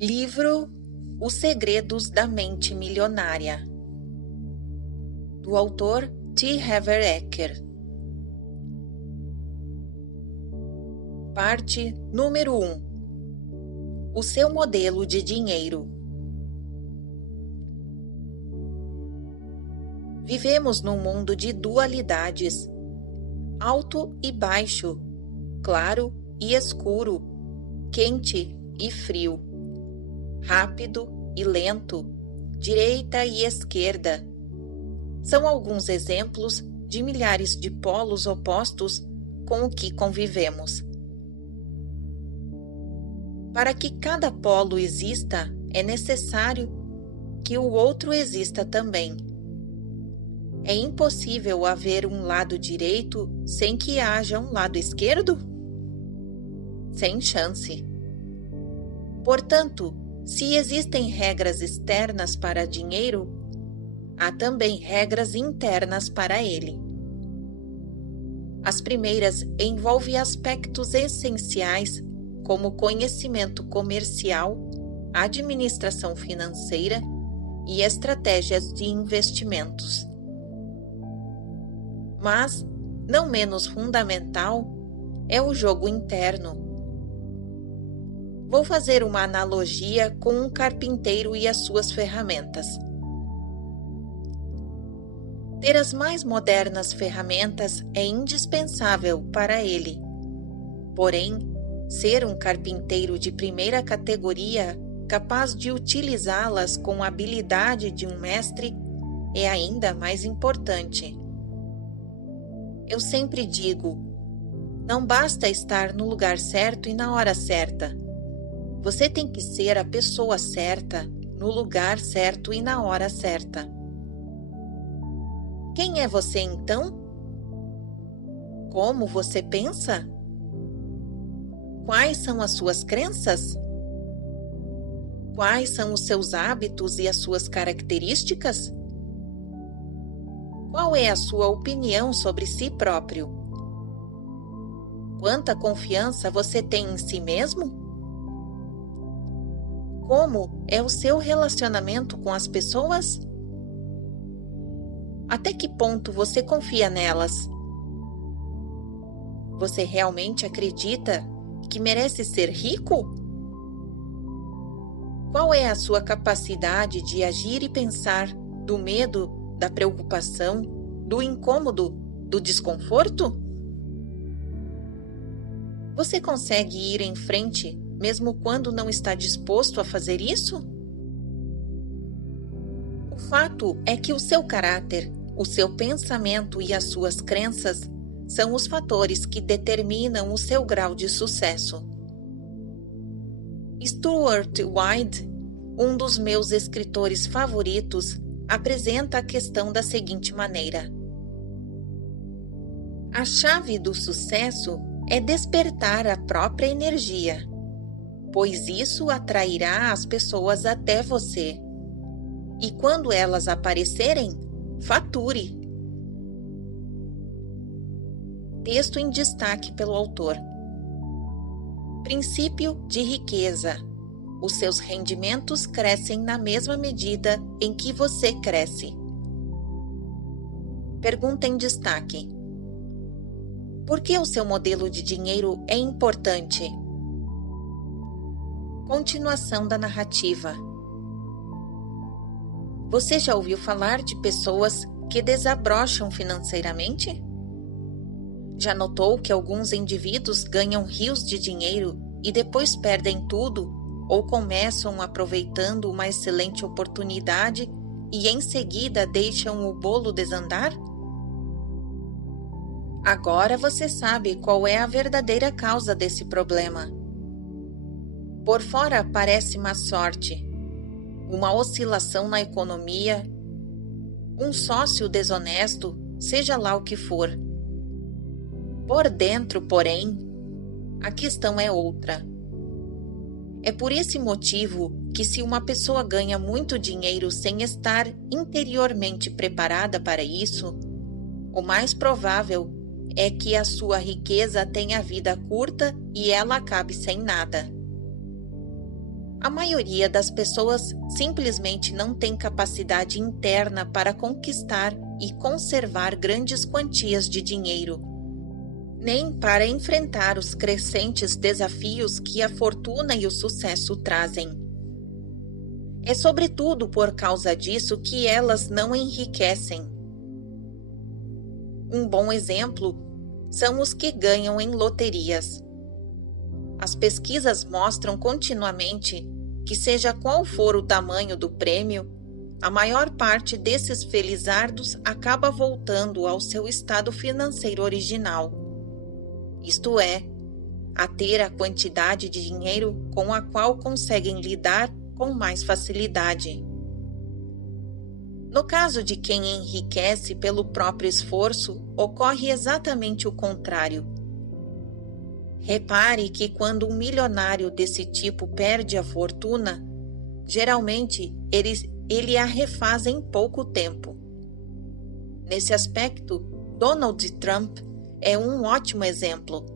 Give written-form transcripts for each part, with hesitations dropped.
Livro Os Segredos da Mente Milionária, do autor T. Harv Eker. Parte número 1. O seu modelo de dinheiro. Vivemos num mundo de dualidades, alto e baixo, claro e escuro, quente e frio, rápido e lento, direita e esquerda. São alguns exemplos de milhares de polos opostos com o que convivemos. Para que cada polo exista, é necessário que o outro exista também. É impossível haver um lado direito sem que haja um lado esquerdo? Sem chance. Portanto, se existem regras externas para dinheiro, há também regras internas para ele. As primeiras envolvem aspectos essenciais como conhecimento comercial, administração financeira e estratégias de investimentos. Mas, não menos fundamental, é o jogo interno. Vou fazer uma analogia com um carpinteiro e as suas ferramentas. Ter as mais modernas ferramentas é indispensável para ele. Porém, ser um carpinteiro de primeira categoria, capaz de utilizá-las com a habilidade de um mestre, é ainda mais importante. Eu sempre digo, não basta estar no lugar certo e na hora certa. Você tem que ser a pessoa certa, no lugar certo e na hora certa. Quem é você então? Como você pensa? Quais são as suas crenças? Quais são os seus hábitos e as suas características? Qual é a sua opinião sobre si próprio? Quanta confiança você tem em si mesmo? Como é o seu relacionamento com as pessoas? Até que ponto você confia nelas? Você realmente acredita que merece ser rico? Qual é a sua capacidade de agir e pensar do medo, da preocupação, do incômodo, do desconforto? Você consegue ir em frente mesmo quando não está disposto a fazer isso? O fato é que o seu caráter, o seu pensamento e as suas crenças são os fatores que determinam o seu grau de sucesso. Stuart Wilde, um dos meus escritores favoritos, apresenta a questão da seguinte maneira: a chave do sucesso é despertar a própria energia, pois isso atrairá as pessoas até você. E quando elas aparecerem, fature. Texto em destaque pelo autor. Princípio de riqueza. Os seus rendimentos crescem na mesma medida em que você cresce. Pergunta em destaque. Por que o seu modelo de dinheiro é importante? Continuação da narrativa. Você já ouviu falar de pessoas que desabrocham financeiramente? Já notou que alguns indivíduos ganham rios de dinheiro e depois perdem tudo ou começam aproveitando uma excelente oportunidade e em seguida deixam o bolo desandar? Agora você sabe qual é a verdadeira causa desse problema. Por fora parece má sorte, uma oscilação na economia, um sócio desonesto, seja lá o que for. Por dentro, porém, a questão é outra. É por esse motivo que, se uma pessoa ganha muito dinheiro sem estar interiormente preparada para isso, o mais provável é que a sua riqueza tenha vida curta e ela acabe sem nada. A maioria das pessoas simplesmente não tem capacidade interna para conquistar e conservar grandes quantias de dinheiro, nem para enfrentar os crescentes desafios que a fortuna e o sucesso trazem. É sobretudo por causa disso que elas não enriquecem. Um bom exemplo são os que ganham em loterias. As pesquisas mostram continuamente que, seja qual for o tamanho do prêmio, a maior parte desses felizardos acaba voltando ao seu estado financeiro original, isto é, a ter a quantidade de dinheiro com a qual conseguem lidar com mais facilidade. No caso de quem enriquece pelo próprio esforço, ocorre exatamente o contrário. Repare que quando um milionário desse tipo perde a fortuna, geralmente ele a refaz em pouco tempo. Nesse aspecto, Donald Trump é um ótimo exemplo.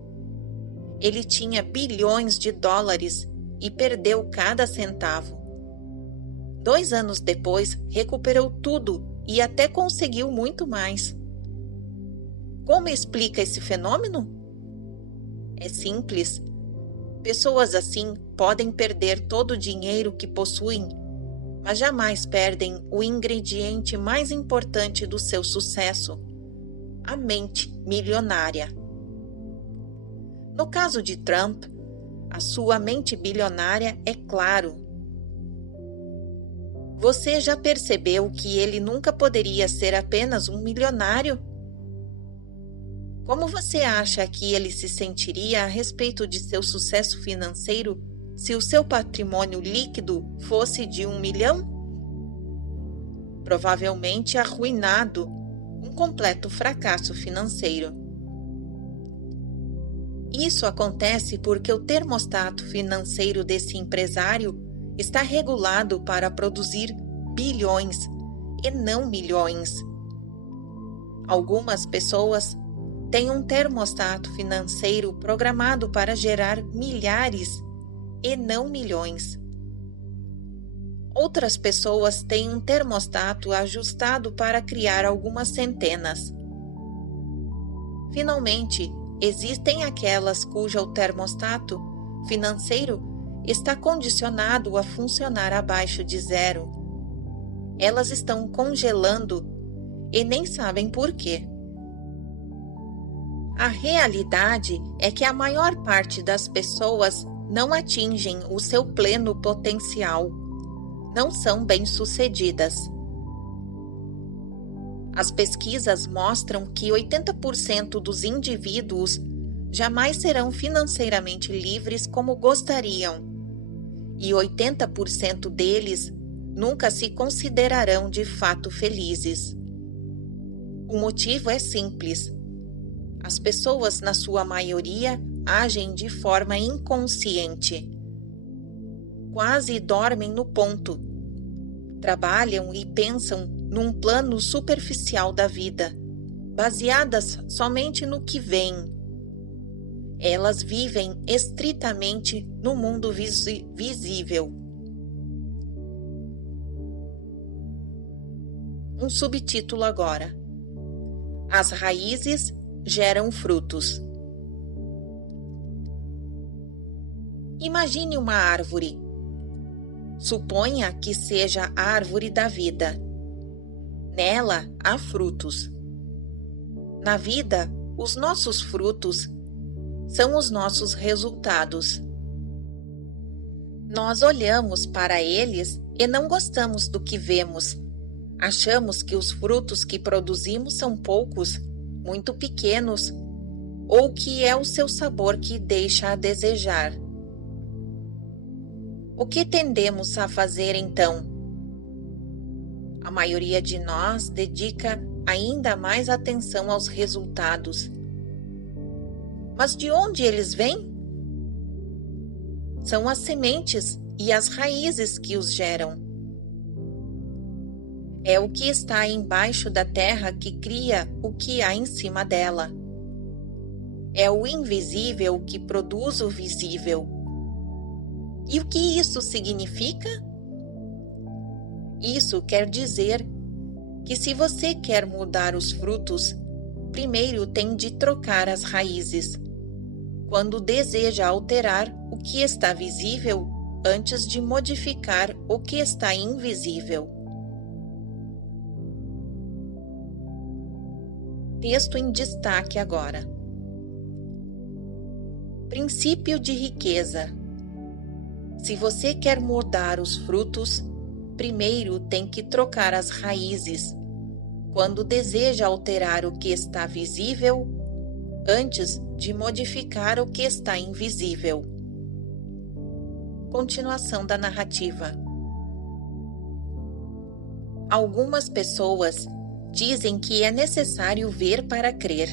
Ele tinha bilhões de dólares e perdeu cada centavo. 2 anos depois, recuperou tudo e até conseguiu muito mais. Como explica esse fenômeno? É simples. Pessoas assim podem perder todo o dinheiro que possuem, mas jamais perdem o ingrediente mais importante do seu sucesso: a mente milionária. No caso de Trump, a sua mente bilionária é claro. Você já percebeu que ele nunca poderia ser apenas um milionário? Como você acha que ele se sentiria a respeito de seu sucesso financeiro se o seu patrimônio líquido fosse de 1 milhão? Provavelmente arruinado, um completo fracasso financeiro. Isso acontece porque o termostato financeiro desse empresário está regulado para produzir bilhões e não milhões. Algumas pessoas têm um termostato financeiro programado para gerar milhares e não milhões. Outras pessoas têm um termostato ajustado para criar algumas centenas. Finalmente, existem aquelas cujo termostato financeiro está condicionado a funcionar abaixo de 0. Elas estão congelando e nem sabem por quê. A realidade é que a maior parte das pessoas não atingem o seu pleno potencial, não são bem-sucedidas. As pesquisas mostram que 80% dos indivíduos jamais serão financeiramente livres como gostariam, e 80% deles nunca se considerarão de fato felizes. O motivo é simples. As pessoas, na sua maioria, agem de forma inconsciente. Quase dormem no ponto. Trabalham e pensam num plano superficial da vida, baseadas somente no que vem. Elas vivem estritamente no mundo visível. Um subtítulo agora. As raízes geram frutos. Imagine uma árvore. Suponha que seja a árvore da vida. Nela há frutos. Na vida, os nossos frutos são os nossos resultados. Nós olhamos para eles e não gostamos do que vemos. Achamos que os frutos que produzimos são poucos, muito pequenos, ou que é o seu sabor que deixa a desejar. O que tendemos a fazer então? A maioria de nós dedica ainda mais atenção aos resultados. Mas de onde eles vêm? São as sementes e as raízes que os geram. É o que está embaixo da terra que cria o que há em cima dela. É o invisível que produz o visível. E o que isso significa? Isso quer dizer que se você quer mudar os frutos, primeiro tem de trocar as raízes, quando deseja alterar o que está visível antes de modificar o que está invisível. Texto em destaque agora. Princípio de riqueza. Se você quer mudar os frutos, primeiro tem que trocar as raízes, quando deseja alterar o que está visível, antes de modificar o que está invisível. Continuação da narrativa. Algumas pessoas dizem que é necessário ver para crer.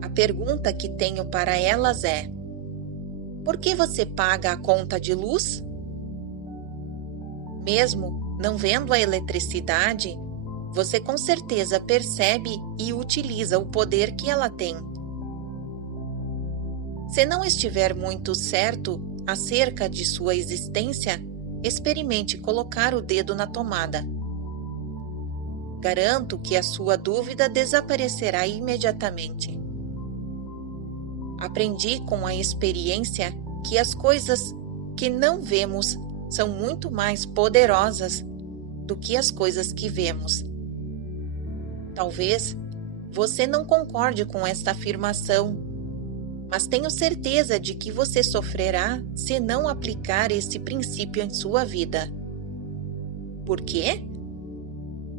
A pergunta que tenho para elas é: por que você paga a conta de luz? Mesmo não vendo a eletricidade, você com certeza percebe e utiliza o poder que ela tem. Se não estiver muito certo acerca de sua existência, experimente colocar o dedo na tomada. Garanto que a sua dúvida desaparecerá imediatamente. Aprendi com a experiência que as coisas que não vemos são muito mais poderosas do que as coisas que vemos. Talvez você não concorde com esta afirmação, mas tenho certeza de que você sofrerá se não aplicar esse princípio em sua vida. Por quê?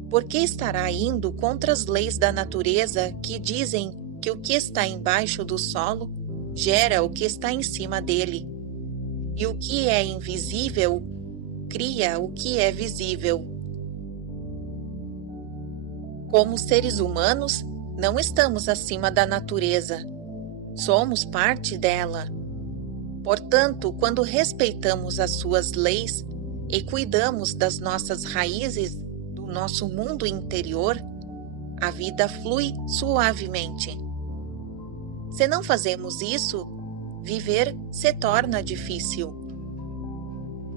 Porque estará indo contra as leis da natureza que dizem que o que está embaixo do solo gera o que está em cima dele, e o que é invisível cria o que é visível. Como seres humanos, não estamos acima da natureza. Somos parte dela. Portanto, quando respeitamos as suas leis e cuidamos das nossas raízes, do nosso mundo interior, a vida flui suavemente. Se não fazemos isso, viver se torna difícil.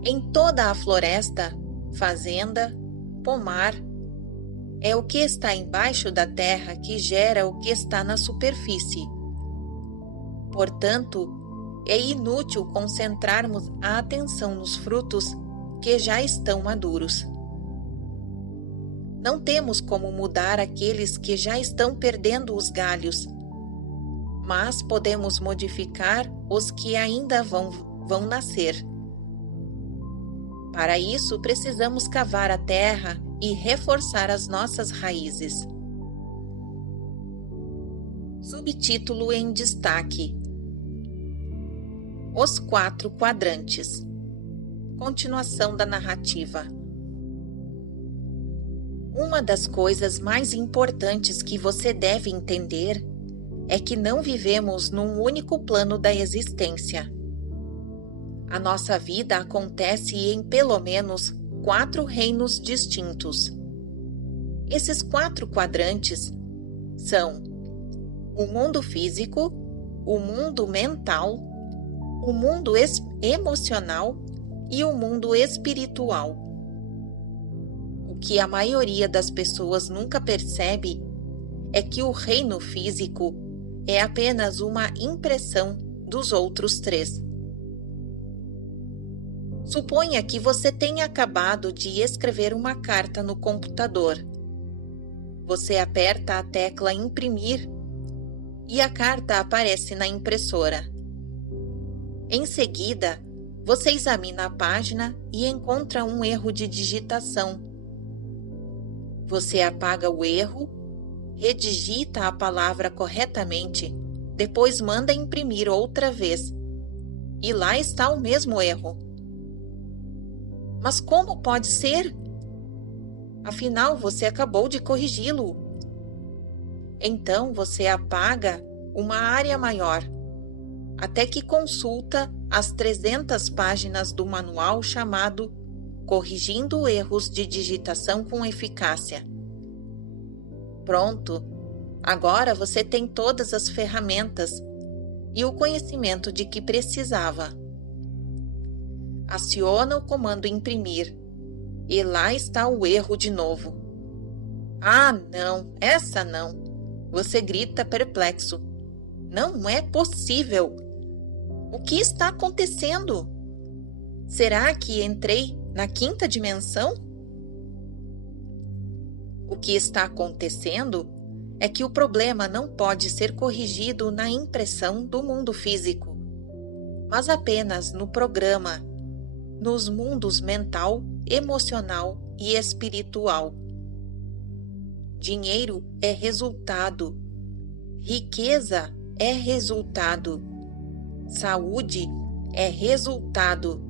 Em toda a floresta, fazenda, pomar, é o que está embaixo da terra que gera o que está na superfície. Portanto, é inútil concentrarmos a atenção nos frutos que já estão maduros. Não temos como mudar aqueles que já estão perdendo os galhos, mas podemos modificar os que ainda vão nascer. Para isso, precisamos cavar a terra e reforçar as nossas raízes. Subtítulo em destaque: Os 4 quadrantes. Continuação da narrativa. Uma das coisas mais importantes que você deve entender é que não vivemos num único plano da existência. A nossa vida acontece em pelo menos 4 reinos distintos. Esses 4 quadrantes são o mundo físico, o mundo mental, o mundo emocional e o mundo espiritual. O que a maioria das pessoas nunca percebe é que o reino físico é apenas uma impressão dos outros 3. Suponha que você tenha acabado de escrever uma carta no computador. Você aperta a tecla imprimir e a carta aparece na impressora. Em seguida, você examina a página e encontra um erro de digitação. Você apaga o erro, redigita a palavra corretamente, depois manda imprimir outra vez. E lá está o mesmo erro. Mas como pode ser? Afinal, você acabou de corrigi-lo. Então você apaga uma área maior, até que consulta as 300 páginas do manual chamado Corrigindo Erros de Digitação com Eficácia. Pronto! Agora você tem todas as ferramentas e o conhecimento de que precisava. Aciona o comando imprimir e lá está o erro de novo. Ah, não, essa não. Você grita perplexo. Não é possível. O que está acontecendo? Será que entrei na quinta dimensão? O que está acontecendo é que o problema não pode ser corrigido na impressão do mundo físico, mas apenas no programa, nos mundos mental, emocional e espiritual. Dinheiro é resultado, riqueza é resultado, saúde é resultado,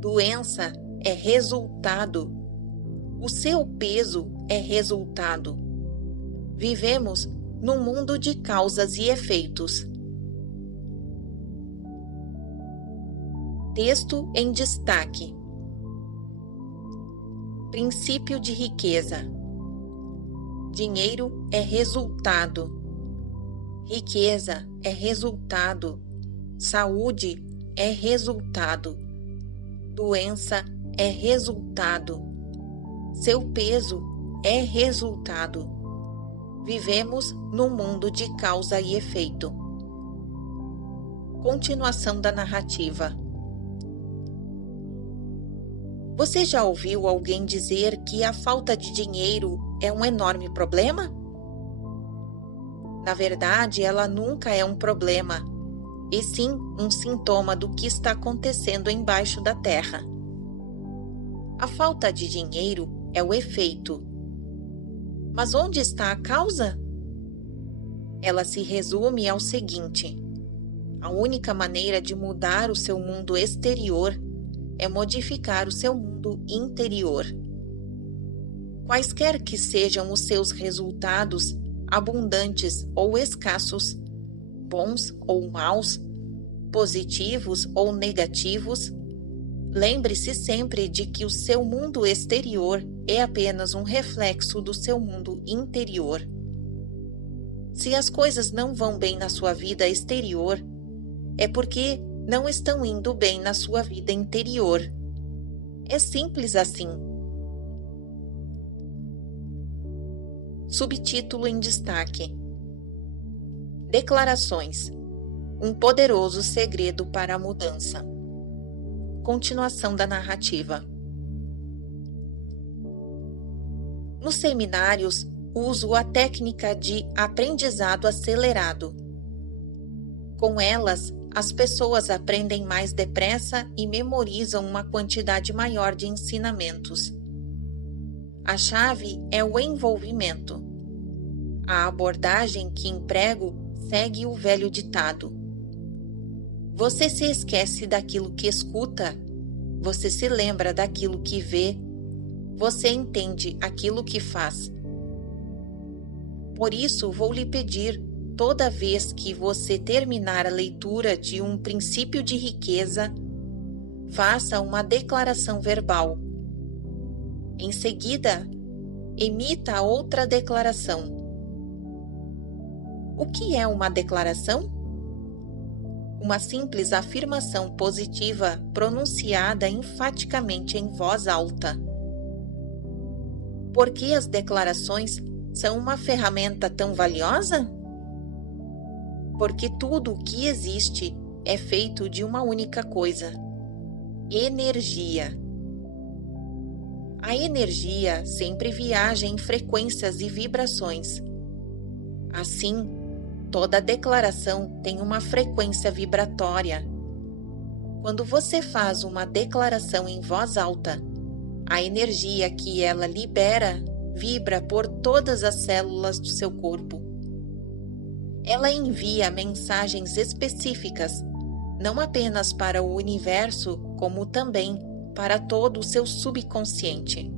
doença é resultado, o seu peso é resultado. Vivemos num mundo de causas e efeitos. Texto em destaque. Princípio de riqueza. Dinheiro é resultado. Riqueza é resultado. Saúde é resultado. Doença é resultado. Seu peso é resultado. Vivemos num mundo de causa e efeito. Continuação da narrativa. Você já ouviu alguém dizer que a falta de dinheiro é um enorme problema? Na verdade, ela nunca é um problema, e sim um sintoma do que está acontecendo embaixo da terra. A falta de dinheiro é o efeito. Mas onde está a causa? Ela se resume ao seguinte: a única maneira de mudar o seu mundo exterior é modificar o seu mundo interior. Quaisquer que sejam os seus resultados, abundantes ou escassos, bons ou maus, positivos ou negativos, lembre-se sempre de que o seu mundo exterior é apenas um reflexo do seu mundo interior. Se as coisas não vão bem na sua vida exterior, é porque não estão indo bem na sua vida interior. É simples assim. Subtítulo em destaque. Declarações. Um poderoso segredo para a mudança. Continuação da narrativa. Nos seminários, uso a técnica de aprendizado acelerado. Com elas, as pessoas aprendem mais depressa e memorizam uma quantidade maior de ensinamentos. A chave é o envolvimento. A abordagem que emprego segue o velho ditado: você se esquece daquilo que escuta, você se lembra daquilo que vê, você entende aquilo que faz. Por isso, vou lhe pedir, toda vez que você terminar a leitura de um princípio de riqueza, faça uma declaração verbal. Em seguida, emita outra declaração. O que é uma declaração? Uma simples afirmação positiva pronunciada enfaticamente em voz alta. Por que as declarações são uma ferramenta tão valiosa? Porque tudo o que existe é feito de uma única coisa: energia. A energia sempre viaja em frequências e vibrações. Assim, toda declaração tem uma frequência vibratória. Quando você faz uma declaração em voz alta, a energia que ela libera vibra por todas as células do seu corpo. Ela envia mensagens específicas, não apenas para o universo, como também para todo o seu subconsciente.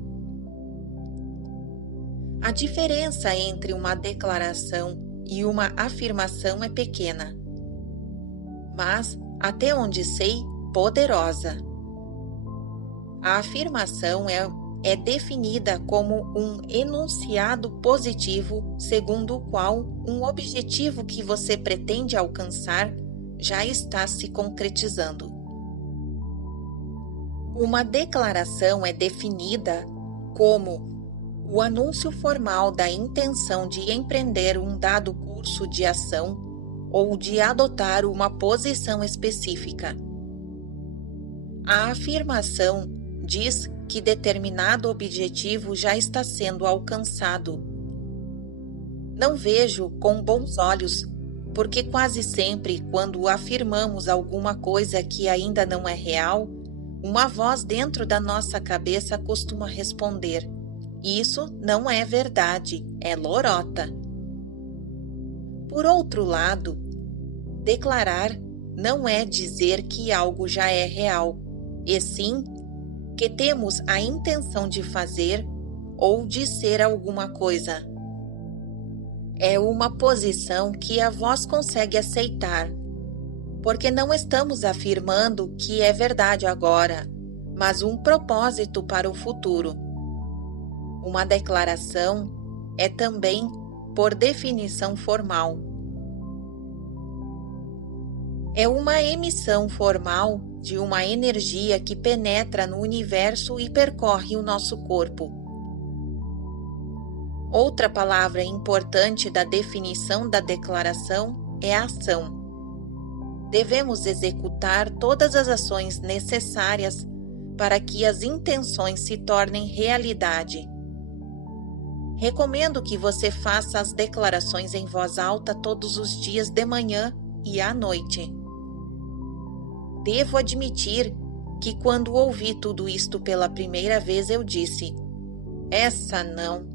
A diferença entre uma declaração e uma afirmação é pequena, mas, até onde sei, poderosa. A afirmação é definida como um enunciado positivo segundo o qual um objetivo que você pretende alcançar já está se concretizando. Uma declaração é definida como o anúncio formal da intenção de empreender um dado curso de ação ou de adotar uma posição específica. A afirmação diz que determinado objetivo já está sendo alcançado. Não vejo com bons olhos, porque quase sempre, quando afirmamos alguma coisa que ainda não é real, uma voz dentro da nossa cabeça costuma responder: isso não é verdade, é lorota. Por outro lado, declarar não é dizer que algo já é real, e sim que temos a intenção de fazer ou de ser alguma coisa. É uma posição que a voz consegue aceitar, porque não estamos afirmando que é verdade agora, mas um propósito para o futuro. Uma declaração é também, por definição, formal. É uma emissão formal de uma energia que penetra no universo e percorre o nosso corpo. Outra palavra importante da definição da declaração é ação. Devemos executar todas as ações necessárias para que as intenções se tornem realidade. Recomendo que você faça as declarações em voz alta todos os dias de manhã e à noite. Devo admitir que quando ouvi tudo isto pela primeira vez eu disse: essa não,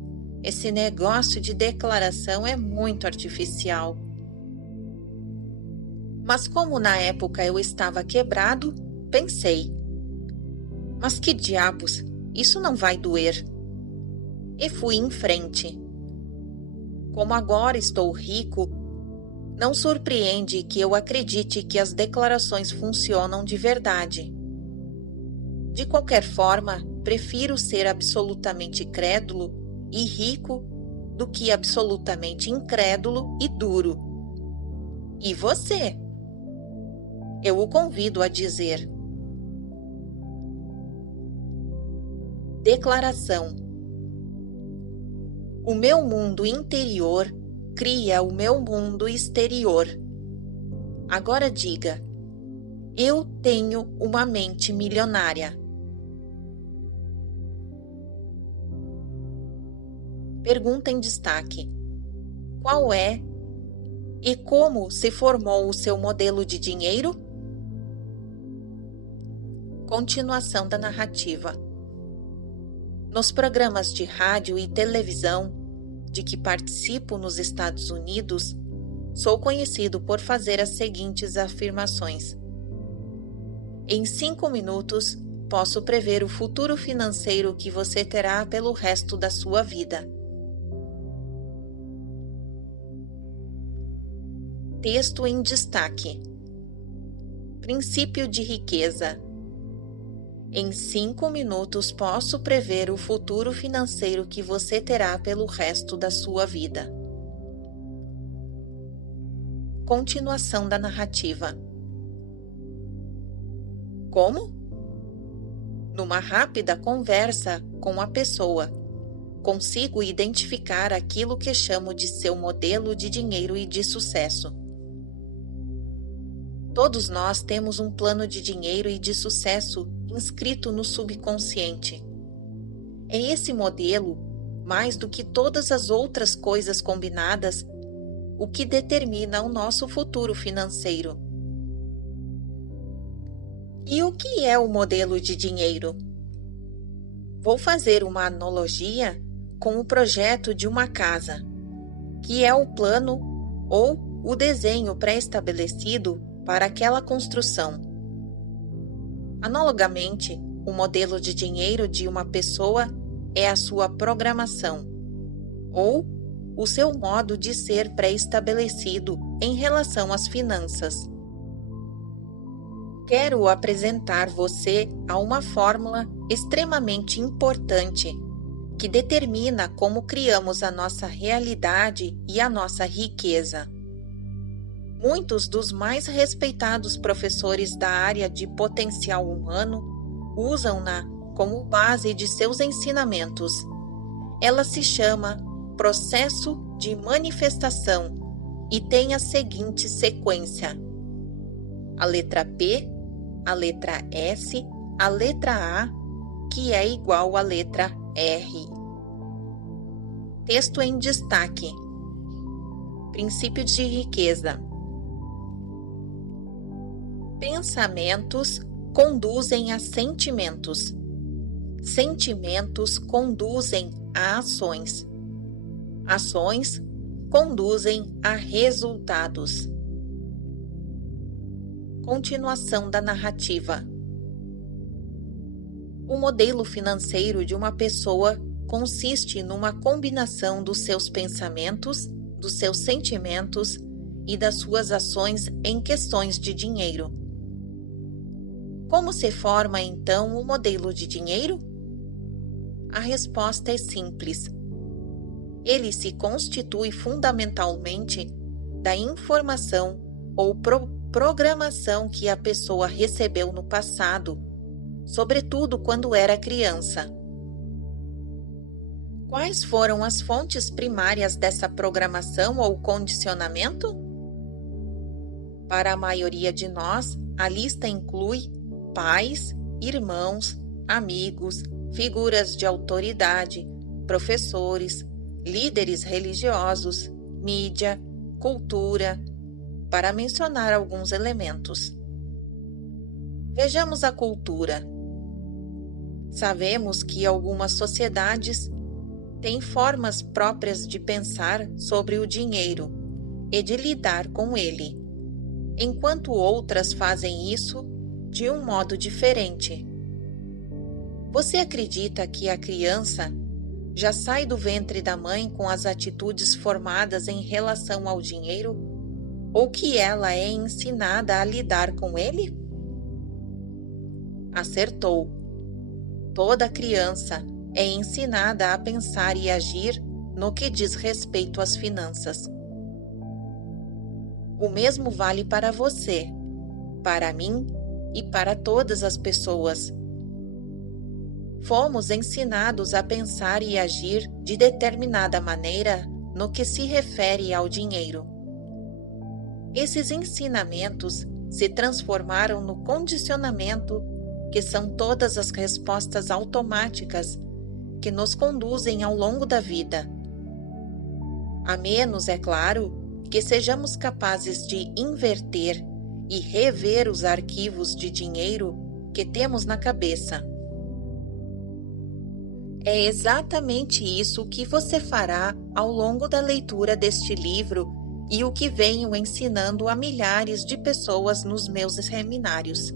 esse negócio de declaração é muito artificial. Mas como na época eu estava quebrado, pensei: mas que diabos, isso não vai doer. E fui em frente. Como agora estou rico, não surpreende que eu acredite que as declarações funcionam de verdade. De qualquer forma, prefiro ser absolutamente crédulo e rico do que absolutamente incrédulo e duro. E você? Eu o convido a dizer: declaração. O meu mundo interior cria o meu mundo exterior. Agora diga: eu tenho uma mente milionária. Pergunta em destaque: qual é e como se formou o seu modelo de dinheiro? Continuação da narrativa. Nos programas de rádio e televisão de que participo nos Estados Unidos, sou conhecido por fazer as seguintes afirmações: em 5 minutos, posso prever o futuro financeiro que você terá pelo resto da sua vida. Texto em destaque. Princípio de riqueza. Em 5 minutos posso prever o futuro financeiro que você terá pelo resto da sua vida. Continuação da narrativa. Como? Numa rápida conversa com a pessoa, consigo identificar aquilo que chamo de seu modelo de dinheiro e de sucesso. Todos nós temos um plano de dinheiro e de sucesso inscrito no subconsciente. É esse modelo, mais do que todas as outras coisas combinadas, o que determina o nosso futuro financeiro. E o que é o modelo de dinheiro? Vou fazer uma analogia com o projeto de uma casa, que é o plano ou o desenho pré-estabelecido para aquela construção. Analogamente, o modelo de dinheiro de uma pessoa é a sua programação, ou o seu modo de ser pré-estabelecido em relação às finanças. Quero apresentar você a uma fórmula extremamente importante que determina como criamos a nossa realidade e a nossa riqueza. Muitos dos mais respeitados professores da área de potencial humano usam-na como base de seus ensinamentos. Ela se chama processo de manifestação e tem a seguinte sequência: a letra P, a letra S, a letra A, que é igual à letra R. Texto em destaque. Princípios de riqueza. Pensamentos conduzem a sentimentos. Sentimentos conduzem a ações. Ações conduzem a resultados. Continuação da narrativa. O modelo financeiro de uma pessoa consiste numa combinação dos seus pensamentos, dos seus sentimentos e das suas ações em questões de dinheiro. Como se forma então o modelo de dinheiro? A resposta é simples. Ele se constitui fundamentalmente da informação ou programação que a pessoa recebeu no passado, sobretudo quando era criança. Quais foram as fontes primárias dessa programação ou condicionamento? Para a maioria de nós, a lista inclui pais, irmãos, amigos, figuras de autoridade, professores, líderes religiosos, mídia, cultura, para mencionar alguns elementos. Vejamos a cultura. Sabemos que algumas sociedades têm formas próprias de pensar sobre o dinheiro e de lidar com ele, enquanto outras fazem isso de um modo diferente. Você acredita que a criança já sai do ventre da mãe com as atitudes formadas em relação ao dinheiro, ou que ela é ensinada a lidar com ele? Acertou. Toda criança é ensinada a pensar e agir no que diz respeito às finanças. O mesmo vale para você, para mim e para todas as pessoas. Fomos ensinados a pensar e agir de determinada maneira no que se refere ao dinheiro. Esses ensinamentos se transformaram no condicionamento, que são todas as respostas automáticas que nos conduzem ao longo da vida. A menos, é claro, que sejamos capazes de inverter e rever os arquivos de dinheiro que temos na cabeça. É exatamente isso que você fará ao longo da leitura deste livro e o que venho ensinando a milhares de pessoas nos meus seminários.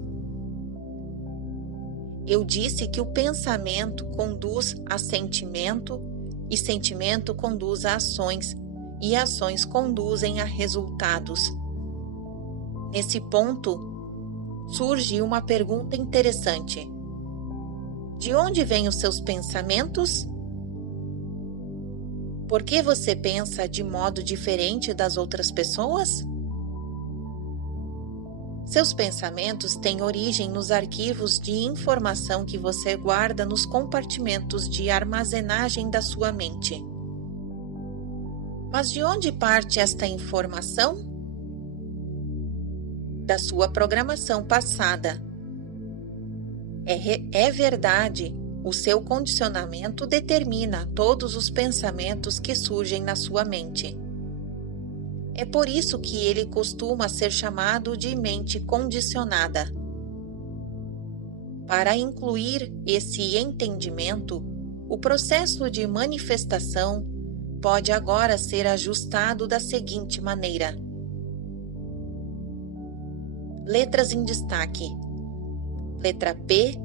Eu disse que o pensamento conduz a sentimento e sentimento conduz a ações e ações conduzem a resultados. Nesse ponto, surge uma pergunta interessante. De onde vêm os seus pensamentos? Por que você pensa de modo diferente das outras pessoas? Seus pensamentos têm origem nos arquivos de informação que você guarda nos compartimentos de armazenagem da sua mente. Mas de onde parte esta informação? Da sua programação passada. É verdade, o seu condicionamento determina todos os pensamentos que surgem na sua mente. É por isso que ele costuma ser chamado de mente condicionada. Para incluir esse entendimento, o processo de manifestação pode agora ser ajustado da seguinte maneira. Letras em destaque. Letra P,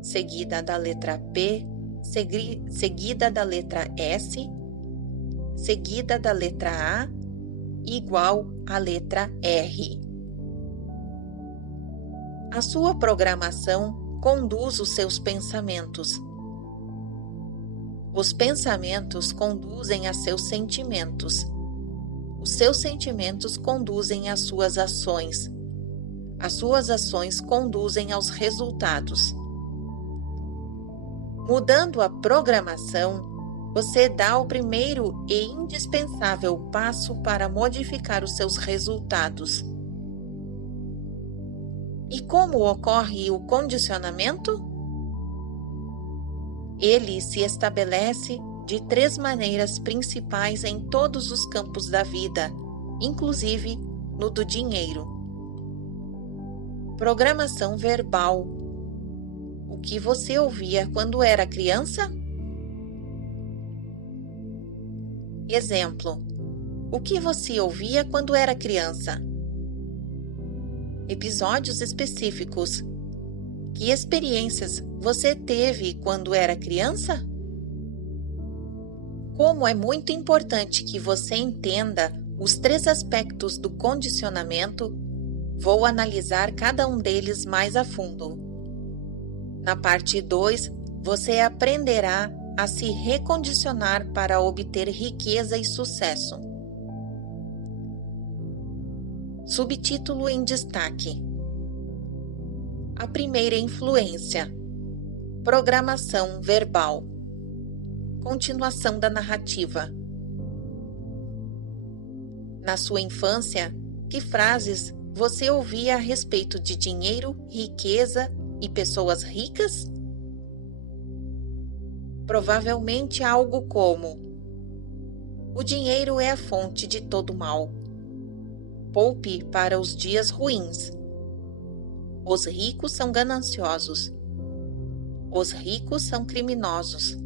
seguida da letra P, seguida da letra S, seguida da letra A, igual à letra R. A sua programação conduz os seus pensamentos. Os pensamentos conduzem a seus sentimentos. Os seus sentimentos conduzem às suas ações. As suas ações conduzem aos resultados. Mudando a programação, você dá o primeiro e indispensável passo para modificar os seus resultados. E como ocorre o condicionamento? Ele se estabelece de 3 maneiras principais em todos os campos da vida, inclusive no do dinheiro. Programação verbal. O que você ouvia quando era criança? Exemplo: o que você ouvia quando era criança? Episódios específicos. Que experiências você teve quando era criança? Como é muito importante que você entenda os 3 aspectos do condicionamento, vou analisar cada um deles mais a fundo. Na parte 2, você aprenderá a se recondicionar para obter riqueza e sucesso. Subtítulo em destaque: a primeira influência, programação verbal. Continuação da narrativa. Na sua infância, que frases você ouvia a respeito de dinheiro, riqueza e pessoas ricas? Provavelmente algo como: o dinheiro é a fonte de todo mal. Poupe para os dias ruins. Os ricos são gananciosos. Os ricos são criminosos.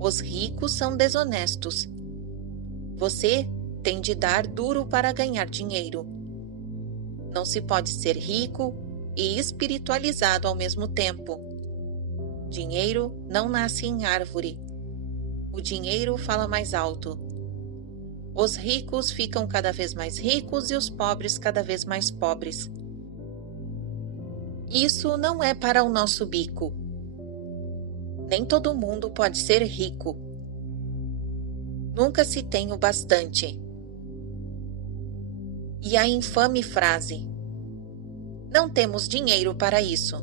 Os ricos são desonestos. Você tem de dar duro para ganhar dinheiro. Não se pode ser rico e espiritualizado ao mesmo tempo. Dinheiro não nasce em árvore. O dinheiro fala mais alto. Os ricos ficam cada vez mais ricos e os pobres cada vez mais pobres. Isso não é para o nosso bico. Nem todo mundo pode ser rico. Nunca se tem o bastante. E a infame frase: não temos dinheiro para isso.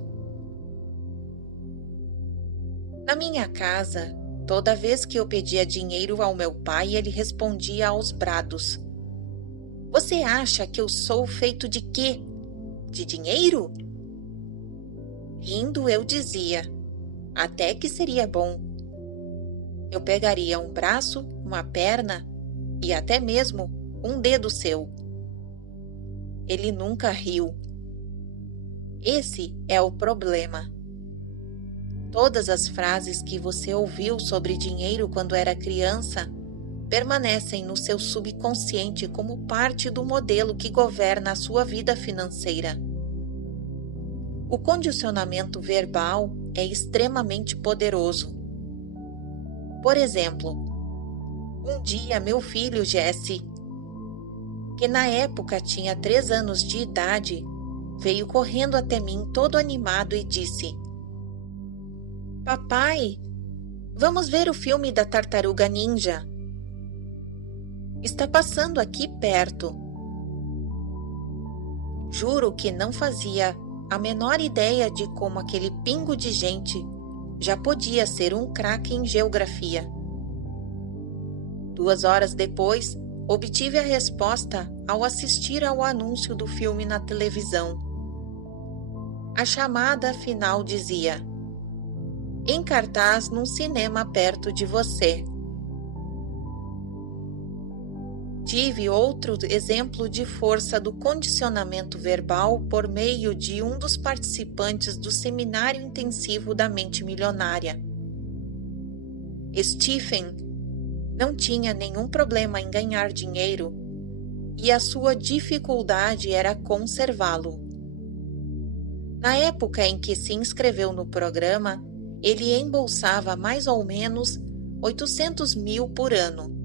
Na minha casa, toda vez que eu pedia dinheiro ao meu pai, ele respondia aos brados: você acha que eu sou feito de quê? De dinheiro? Rindo, eu dizia: até que seria bom. Eu pegaria um braço, uma perna e até mesmo um dedo seu. Ele nunca riu. Esse é o problema. Todas as frases que você ouviu sobre dinheiro quando era criança permanecem no seu subconsciente como parte do modelo que governa a sua vida financeira. O condicionamento verbal é extremamente poderoso. Por exemplo, um dia meu filho Jesse, que na época tinha 3 anos de idade, veio correndo até mim todo animado e disse: papai, vamos ver o filme da Tartaruga Ninja. Está passando aqui perto. Juro que não fazia a menor ideia de como aquele pingo de gente já podia ser um craque em geografia. 2 horas depois, obtive a resposta ao assistir ao anúncio do filme na televisão. A chamada final dizia: em cartaz num cinema perto de você. Tive outro exemplo de força do condicionamento verbal por meio de um dos participantes do seminário intensivo da mente milionária. Stephen não tinha nenhum problema em ganhar dinheiro e a sua dificuldade era conservá-lo. Na época em que se inscreveu no programa, ele embolsava mais ou menos 800 mil por ano.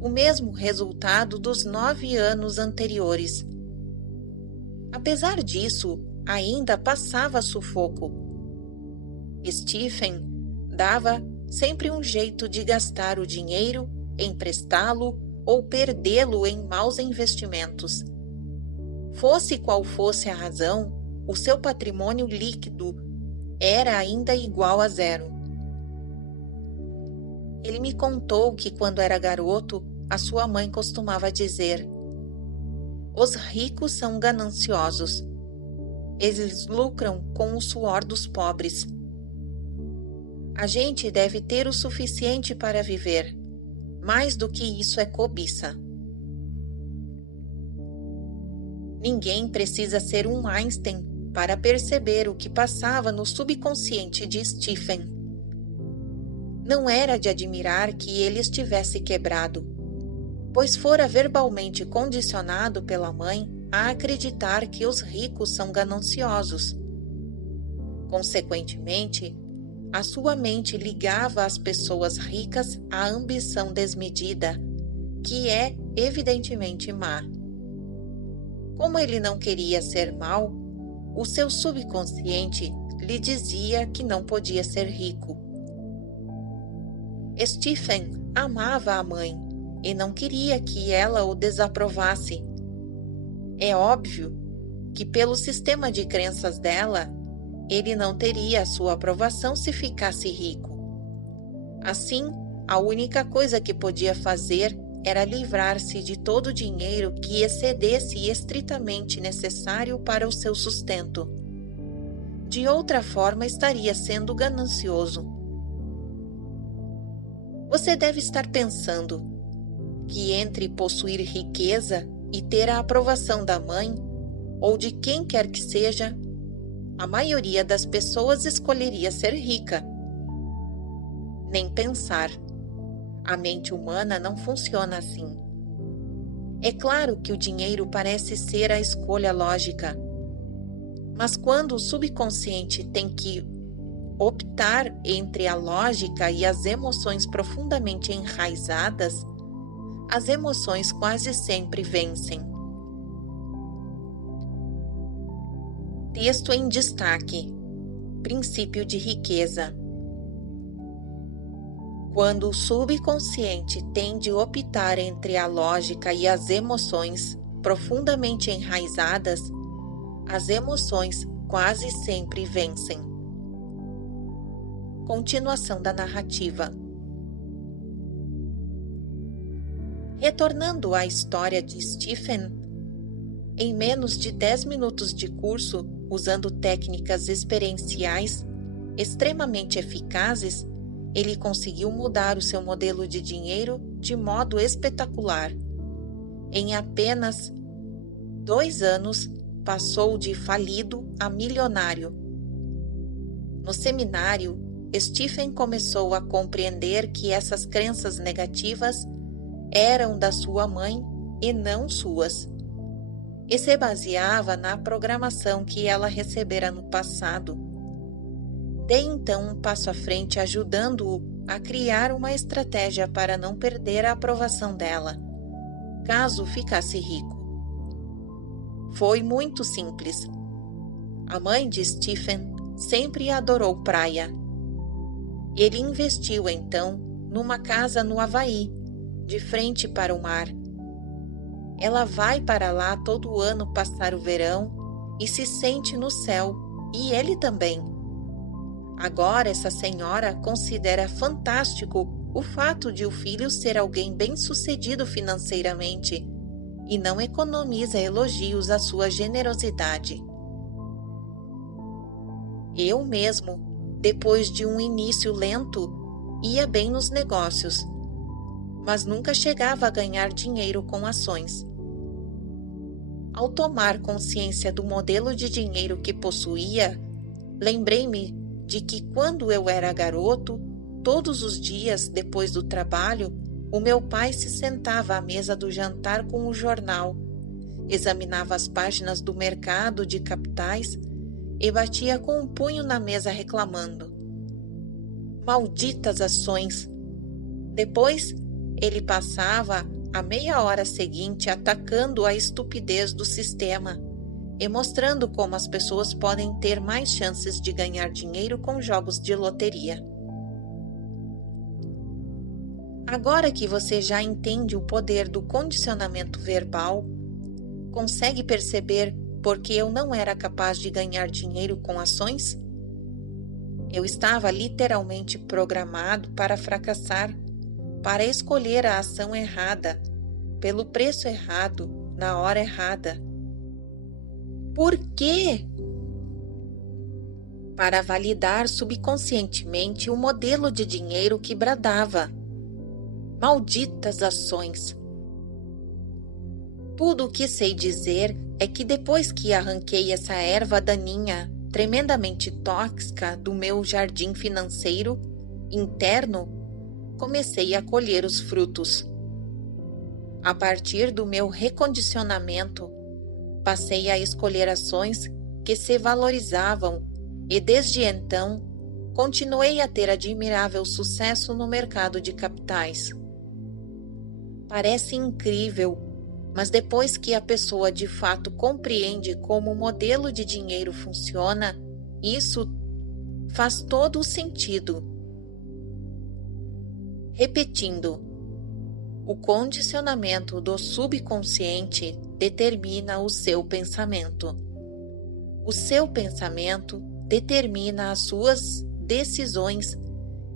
O mesmo resultado dos 9 anos anteriores. Apesar disso, ainda passava sufoco. Stephen dava sempre um jeito de gastar o dinheiro, emprestá-lo ou perdê-lo em maus investimentos. Fosse qual fosse a razão, o seu patrimônio líquido era ainda igual a zero. Ele me contou que quando era garoto, a sua mãe costumava dizer: "Os ricos são gananciosos. Eles lucram com o suor dos pobres. A gente deve ter o suficiente para viver. Mais do que isso é cobiça." Ninguém precisa ser um Einstein para perceber o que passava no subconsciente de Stephen. Não era de admirar que ele estivesse quebrado, pois fora verbalmente condicionado pela mãe a acreditar que os ricos são gananciosos. Consequentemente, a sua mente ligava as pessoas ricas à ambição desmedida, que é evidentemente má. Como ele não queria ser mau, o seu subconsciente lhe dizia que não podia ser rico. Stephen amava a mãe e não queria que ela o desaprovasse. É óbvio que, pelo sistema de crenças dela, ele não teria a sua aprovação se ficasse rico. Assim, a única coisa que podia fazer era livrar-se de todo o dinheiro que excedesse estritamente necessário para o seu sustento. De outra forma, estaria sendo ganancioso. Você deve estar pensando que entre possuir riqueza e ter a aprovação da mãe, ou de quem quer que seja, a maioria das pessoas escolheria ser rica. Nem pensar. A mente humana não funciona assim. É claro que o dinheiro parece ser a escolha lógica, mas quando o subconsciente tem que optar entre a lógica e as emoções profundamente enraizadas, as emoções quase sempre vencem. Texto em destaque: Princípio de riqueza. Quando o subconsciente tem de optar entre a lógica e as emoções profundamente enraizadas, as emoções quase sempre vencem. Continuação da narrativa. Retornando à história de Stephen, em menos de 10 minutos de curso, usando técnicas experienciais extremamente eficazes, ele conseguiu mudar o seu modelo de dinheiro de modo espetacular. Em apenas 2 anos, passou de falido a milionário. No seminário, Stephen começou a compreender que essas crenças negativas eram da sua mãe e não suas, e se baseava na programação que ela recebera no passado. Dei então um passo à frente, ajudando-o a criar uma estratégia para não perder a aprovação dela, caso ficasse rico. Foi muito simples. A mãe de Stephen sempre adorou praia. Ele investiu então numa casa no Havaí, de frente para o mar. Ela vai para lá todo ano passar o verão e se sente no céu, e ele também. Agora essa senhora considera fantástico o fato de o filho ser alguém bem-sucedido financeiramente e não economiza elogios à sua generosidade. Eu mesmo, depois de um início lento, ia bem nos negócios, mas nunca chegava a ganhar dinheiro com ações. Ao tomar consciência do modelo de dinheiro que possuía, lembrei-me de que quando eu era garoto, todos os dias depois do trabalho, o meu pai se sentava à mesa do jantar com o jornal, examinava as páginas do mercado de capitais e batia com um punho na mesa reclamando: "Malditas ações!" Depois, ele passava a meia hora seguinte atacando a estupidez do sistema e mostrando como as pessoas podem ter mais chances de ganhar dinheiro com jogos de loteria. Agora que você já entende o poder do condicionamento verbal, consegue perceber por que eu não era capaz de ganhar dinheiro com ações? Eu estava literalmente programado para fracassar, para escolher a ação errada, pelo preço errado, na hora errada. Por quê? Para validar subconscientemente o modelo de dinheiro que bradava. Malditas ações! Tudo o que sei dizer é que depois que arranquei essa erva daninha, tremendamente tóxica do meu jardim financeiro interno, comecei a colher os frutos. A partir do meu recondicionamento, passei a escolher ações que se valorizavam e desde então continuei a ter admirável sucesso no mercado de capitais. Parece incrível, mas depois que a pessoa de fato compreende como o modelo de dinheiro funciona, isso faz todo o sentido. Repetindo, o condicionamento do subconsciente determina o seu pensamento. O seu pensamento determina as suas decisões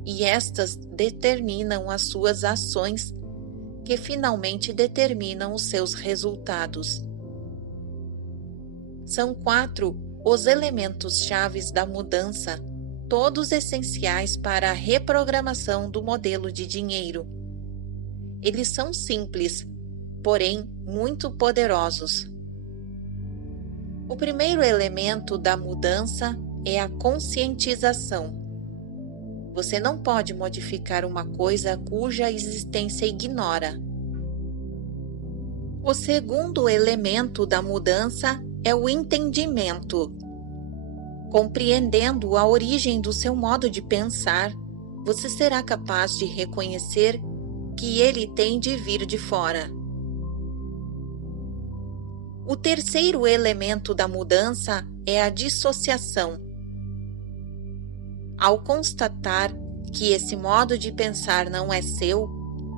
e estas determinam as suas ações, que finalmente determinam os seus resultados. São 4 os elementos chaves da mudança, todos essenciais para a reprogramação do modelo de dinheiro. Eles são simples, porém muito poderosos. O primeiro elemento da mudança é a conscientização. Você não pode modificar uma coisa cuja existência ignora. O segundo elemento da mudança é o entendimento. Compreendendo a origem do seu modo de pensar, você será capaz de reconhecer que ele tem de vir de fora. O terceiro elemento da mudança é a dissociação. Ao constatar que esse modo de pensar não é seu,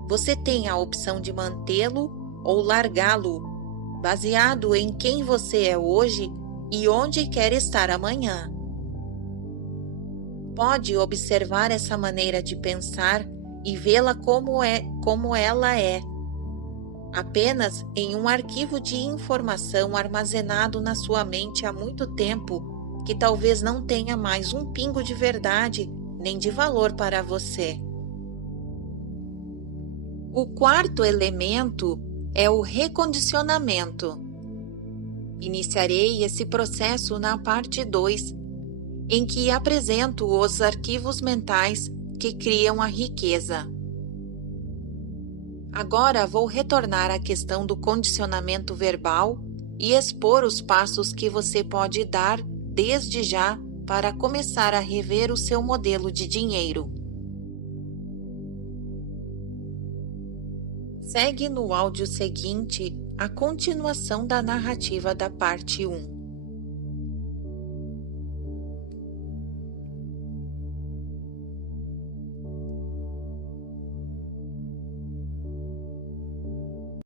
você tem a opção de mantê-lo ou largá-lo, baseado em quem você é hoje e onde quer estar amanhã. Pode observar essa maneira de pensar e vê-la como ela é, apenas em um arquivo de informação armazenado na sua mente há muito tempo, que talvez não tenha mais um pingo de verdade nem de valor para você. O quarto elemento é o recondicionamento. Iniciarei esse processo na parte 2, em que apresento os arquivos mentais que criam a riqueza. Agora vou retornar à questão do condicionamento verbal e expor os passos que você pode dar desde já para começar a rever o seu modelo de dinheiro. Segue no áudio seguinte a continuação da narrativa da parte 1.